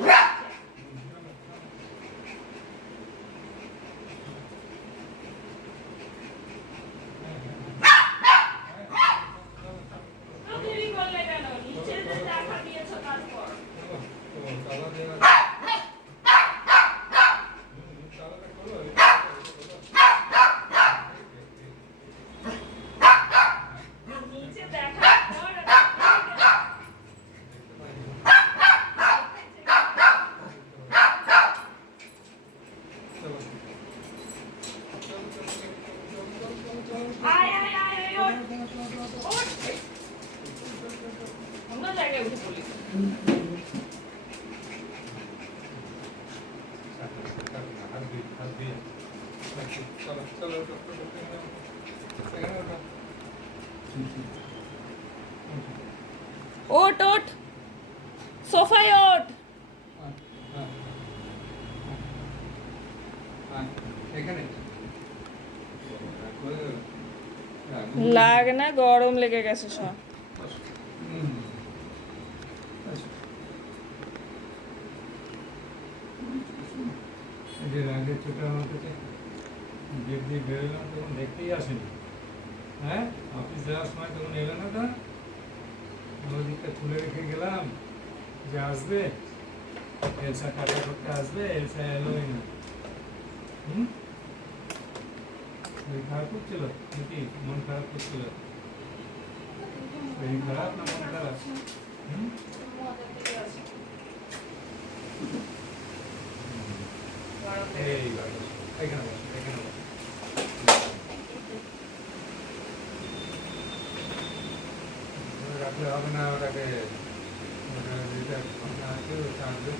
Right. উঠে পড়লি ওঠ ওঠ। সোফায় এখানে। লাগে না গরম লেগে গেছে সব। এই যে আগে ছোট আমার কাছে গেট দিয়ে বেরোলাম তখন দেখতেই আসেনি হ্যাঁ অফিস যাওয়ার সময় তখন এলো না তো ওদিকটা তুলে রেখে গেলাম যে আসবে এলসা টাকা করতে আসবে এলসা এলোই না হুম শরীর খারাপ করছিল নাকি মন খারাপ করছিল শরীর খারাপ না মন খারাপ হুম রাখলে হবে না ওটাকে ওটা যেটা ভাবনা আছে ওটা আনবে?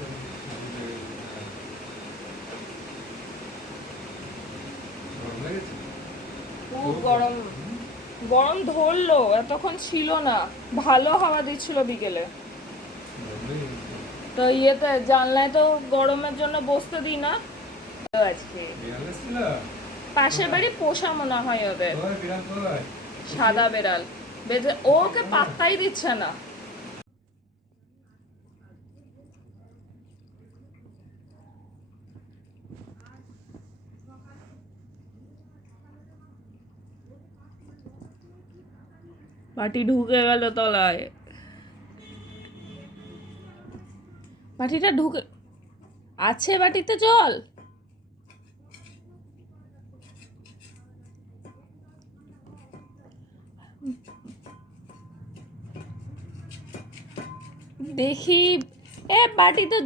খুব গরম। গরম ধরলো এতক্ষণ ছিল না। ভালো হাওয়া দিচ্ছিল বিকেলে। তো ইয়েতে জানলায় তো গরমের জন্য বসতে দিই না। আজকে। পাশের বাড়ি পোষা মনে হয় ওদের? সাদা বেড়াল। ওকে পাত্তাই দিচ্ছে না। বাটি ঢুকে গেল তলায়। বাটিটা ঢুকে আছে বাটিতে জল? দেখি। এ বাটিতে